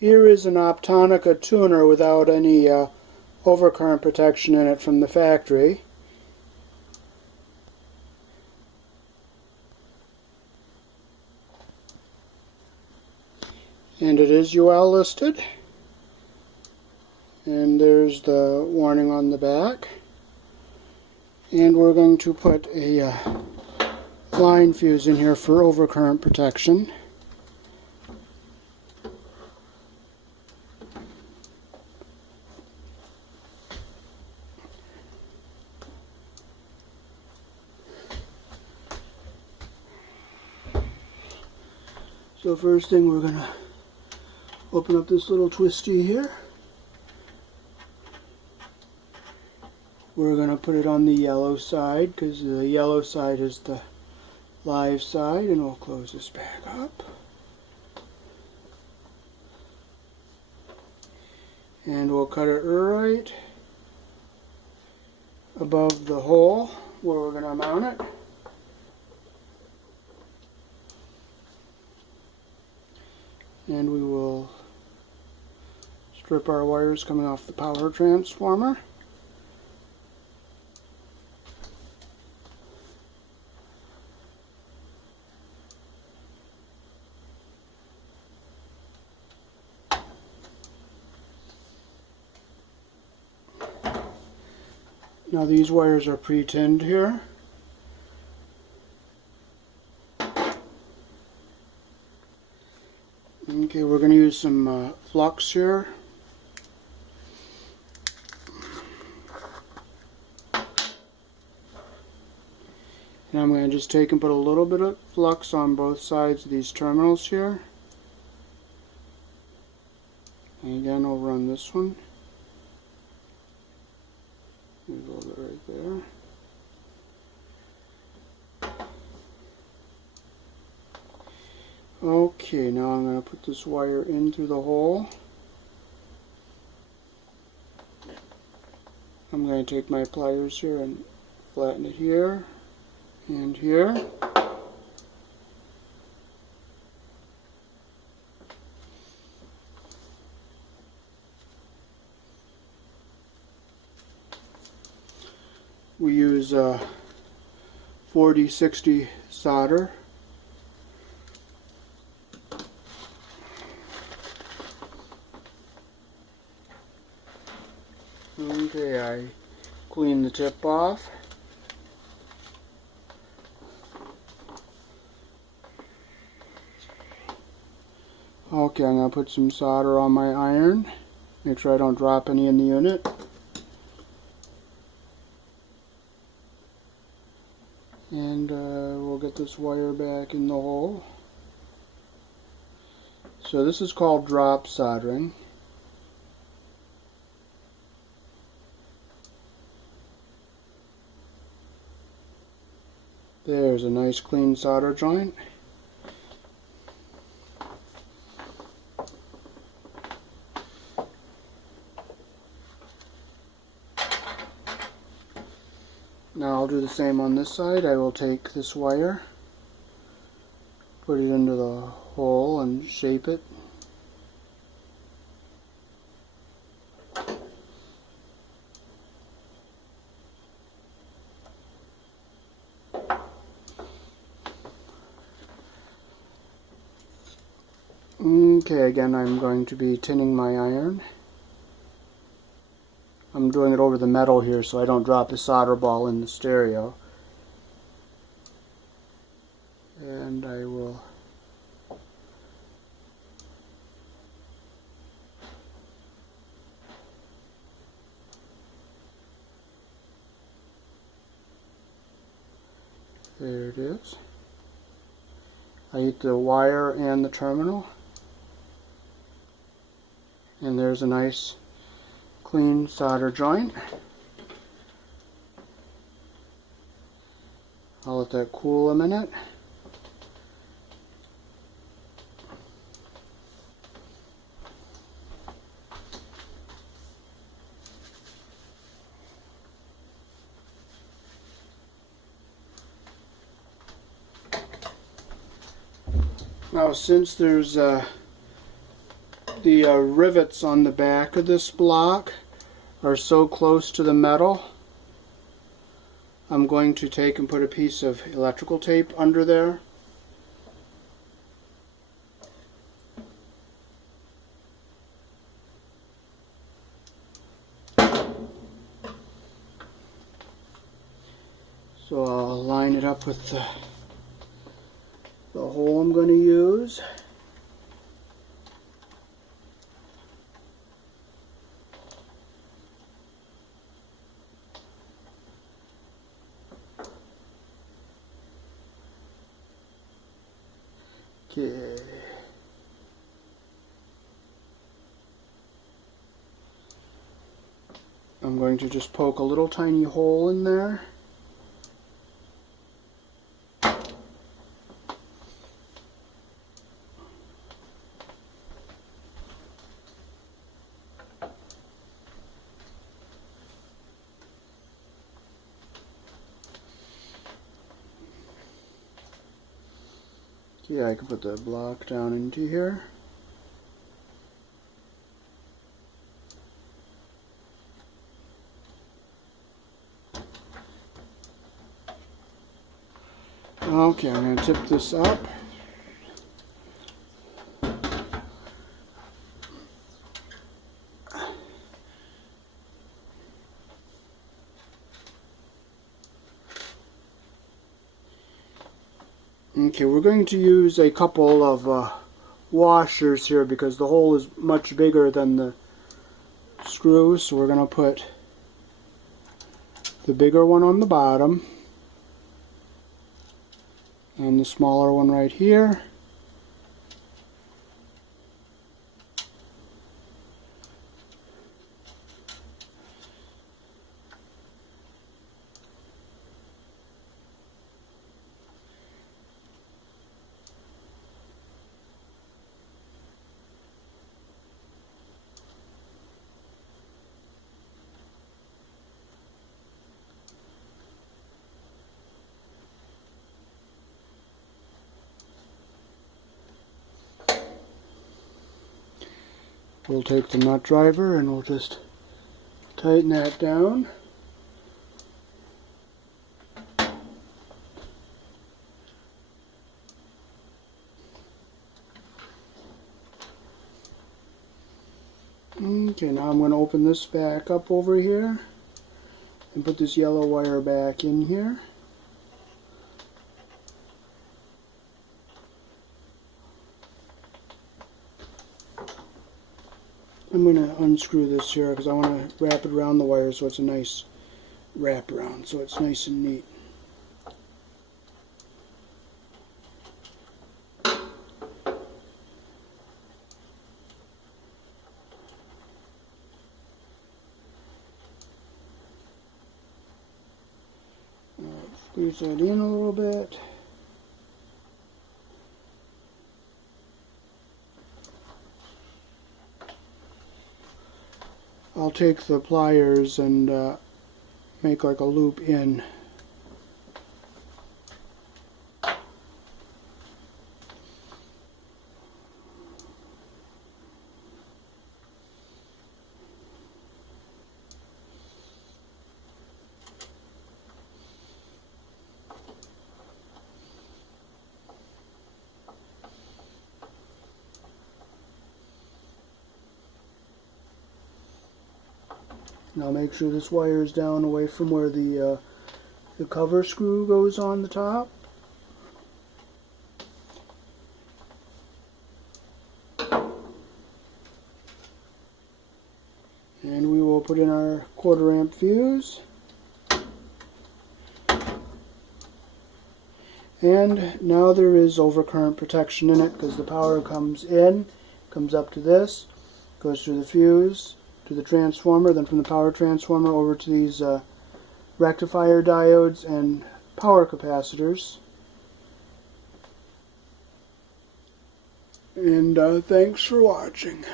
Here is an Optonica tuner without any overcurrent protection in it from the factory. And it is UL listed. And there's the warning on the back. And we're going to put a line fuse in here for overcurrent protection. So first thing, we're going to open up this little twisty here. We're going to put it on the yellow side because the yellow side is the live side, and we'll close this back up. And we'll cut it right above the hole where we're going to mount it. And we will strip our wires coming off the power transformer. Now these wires are pre-tinned here. Okay, we're going to use some flux here. And I'm going to just take and put a little bit of flux on both sides of these terminals here. And again, I'll run this one. There's a little bit right there. Okay, now I'm going to put this wire in through the hole. I'm going to take my pliers here and flatten it here and here. We use 4060 solder. Okay, I clean the tip off. Okay, I'm going to put some solder on my iron. Make sure I don't drop any in the unit. And we'll get this wire back in the hole. So this is called drop soldering. There's a nice clean solder joint. Now I'll do the same on this side. I will take this wire, put it into the hole and shape it. Okay, again I'm going to be tinning my iron. I'm doing it over the metal here so I don't drop the solder ball in the stereo. And I will there it is. I hit the wire and the terminal. And there's a nice clean solder joint. I'll let that cool a minute. Now since there's the rivets on the back of this block are so close to the metal, I'm going to take and put a piece of electrical tape under there. So I'll line it up with the hole I'm going to use. Okay. I'm going to just poke a little tiny hole in there. Yeah, I can put the block down into here. Okay, I'm going to tip this up. Okay, we're going to use a couple of washers here because the hole is much bigger than the screw, so we're going to put the bigger one on the bottom and the smaller one right here. We'll take the nut driver and we'll just tighten that down. Okay, now I'm going to open this back up over here and put this yellow wire back in here. I'm going to unscrew this here because I want to wrap it around the wire so it's a nice wrap around, so it's nice and neat. Squeeze that in a little bit. I'll take the pliers and make like a loop in. Now make sure this wire is down away from where the cover screw goes on the top. And we will put in our 1/4 amp fuse. And now there is overcurrent protection in it because the power comes in, comes up to this, goes through the fuse, to the transformer, then from the power transformer over to these rectifier diodes and power capacitors. And thanks for watching.